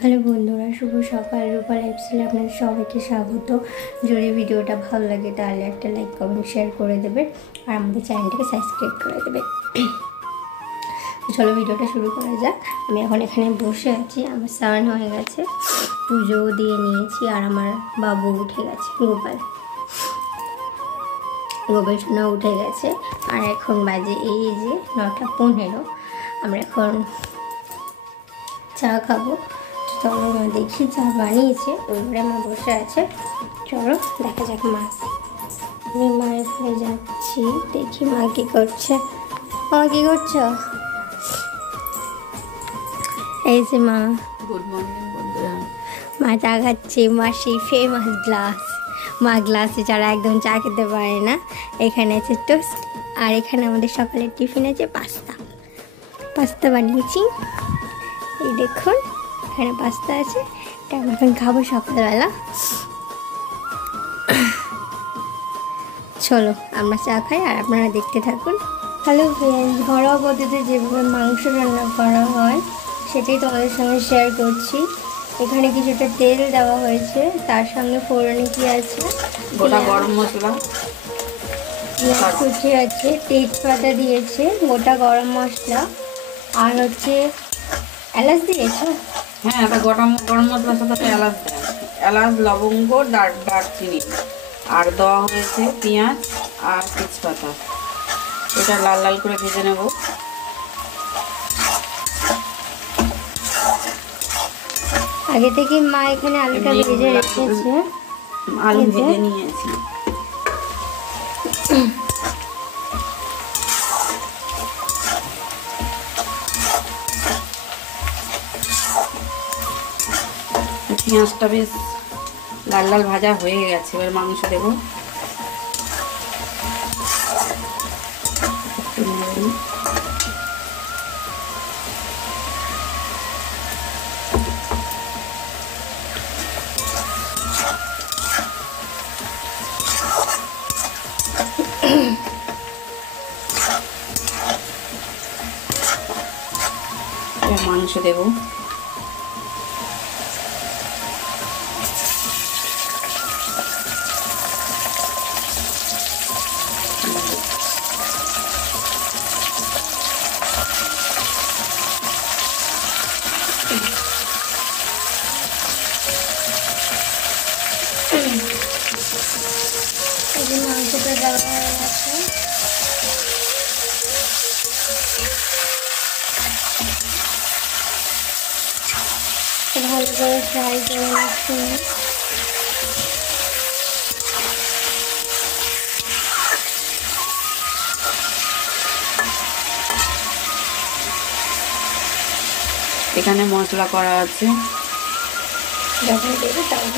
Hello বন্ধুরা, শুভ সকাল। রূপা লাইফস্টাইলে আপনাদের সবাইকে স্বাগত। যদি ভিডিওটা ভালো লাগে তাহলে একটা লাইক কমেন্ট শেয়ার করে দেবে আর আমাদের চ্যানেলটাকে সাবস্ক্রাইব করে দেবে। চলো ভিডিওটা শুরু করা যাক। আমি এখন এখানে বসে আছি, আমার স্নান হয়ে গেছে, পুজোও দিয়ে নিয়েছি আর আমার বাবু উঠে গেছে, গোপাল সোনা উঠে গেছে। আর এখন বাজে এই যে 9:15। আমরা এখন চা খাবো। চলো মা দেখি চা বানিয়েছে, ওই ঘরে মা বসে আছে। চলো দেখা যাক মা। আমি মায়ের ঘরে যাচ্ছি, দেখি মা কি করছে। মা কি করছো? এই যে মা। গুড মর্নিং বন্ধুরা। মা চা খাচ্ছে, মা সেই ফেমাস গ্লাস। মা গ্লাসে ছাড়া একদম চা খেতে পারে না। এখানে আছে টোস্ট আর এখানে আমাদের সকালের টিফিন আছে পাস্তা বানিয়েছি। এই দেখুন এখানে পাস্তা আছে, এটা আমরা এখন খাবো সকালবেলা। চলো আমরা চা খাই আর আপনারা দেখতে থাকুন। হ্যালো ফ্রেন্ডস, ঘরোয়া পদ্ধতিতে যেভাবে মাংস রান্না করা হয় সেটাই তোমাদের সঙ্গে শেয়ার করছি। এখানে কিছুটা তেল দেওয়া হয়েছে, তার সঙ্গে ফোড়নে কি আছে, গোটা গরম মশলা, কুচি আছে, তেজপাতা দিয়েছে, গোটা গরম মশলা আর হচ্ছে এলাচ দিয়েছে। হ্যাঁ এটা গোটা গরম মশলার সাথে এলাচ দেয়, এলাচ, লবঙ্গ, দারচিনি আর দেওয়া হয়েছে পেঁয়াজ আর তেজপাতা। এটা লাল লাল করে ভেজে নেব। আগে থেকে মা এখানে আলুটা ভেজে রেখেছে, আলু ভেজে নিয়েছি। পেঁয়াজটা বেশ লাল লাল ভাজা হয়ে গেছে, এবার মাংস দেবো। মাংস দেবো। মাংসটা দেওয়া হয়ে গেছে। ভালো করে ফ্রাই করে নিচ্ছি। এখানে মশলা করা আছে, যখন দেবে তখন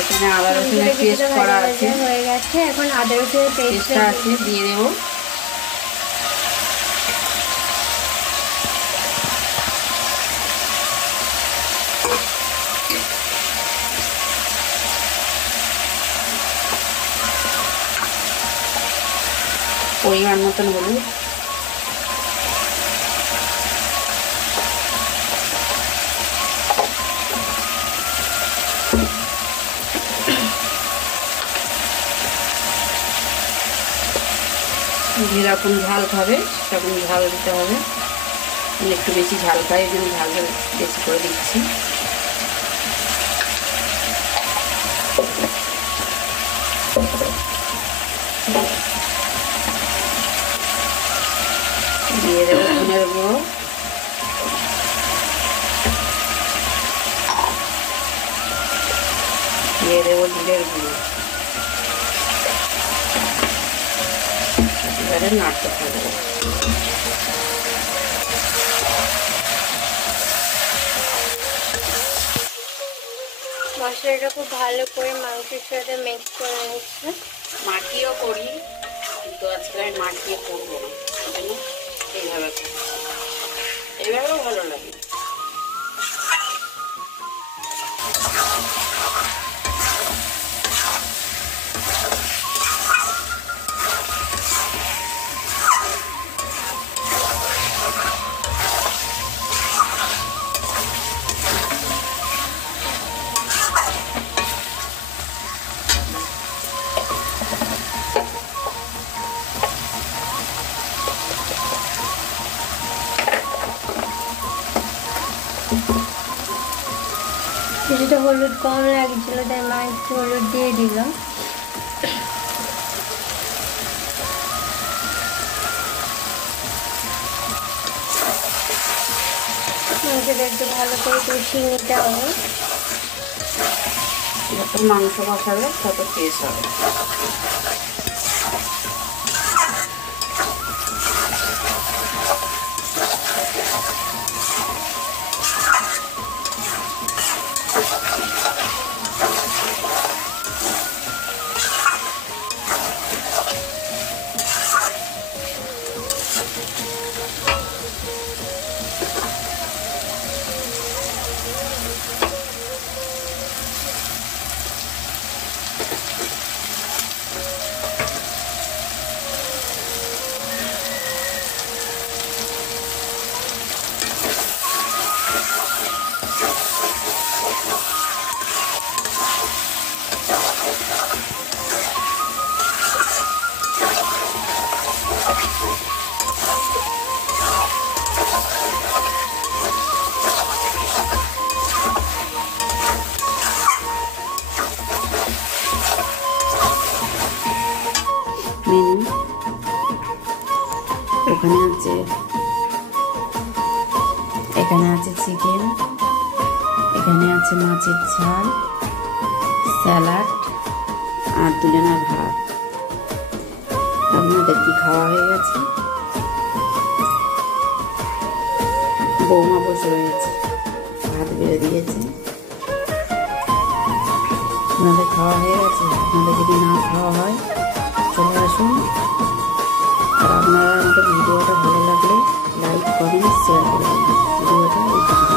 এখানে আদা রসুনের পেস্ট করা আছে, হয়ে গেছে। এখন আদা রসুনের পেস্টটা আছে দিয়ে দেবো। পরিমাণ মতন হলুদ, যেরকম ঝাল খাবে সেরকম ঝাল দিতে হবে। আমি একটু বেশি ঝাল খাই, এই জন্য ঝালটা বেশি করে দিচ্ছি। দিয়ে দেবো ধনের গুঁড়ো, দিয়ে দেবো জিরের গুঁড়ো। এবারে নাড়তে থাকবো। মশলাটা খুব ভালো করে মাংসের সাথে মিক্স করে নিচ্ছে। মাখিয়েও করি, কিন্তু আজকে আমি মাখিয়ে করবো না, এই জন্য এইভাবে করি। এইভাবেও ভালো লাগে। কিছুটা হলুদ কম লাগছিল, তাই মা একটু হলুদ দিয়ে দিল। মাংসটা একটু ভালো করে কষিয়ে নিতে হবে। যত মাংস কষাবে তত টেস্ট হবে। মেনু এখানে আছে চিকেন, এখানে আছে মাছের ঝাল, স্যালাড আর দুজনের ভাত। আপনাদের কি খাওয়া হয়ে গেছে? বৌমা বসে রয়েছে, ভাত বেড়ে দিয়েছে। আপনাদের খাওয়া হয়ে গেছে? আপনাদের যদি না খাওয়া হয় চলে আসুন। আর আপনারা আমাদের ভিডিওটা ভালো লাগলে লাইক, কমেন্ট, শেয়ার করবেন। ভিডিওটা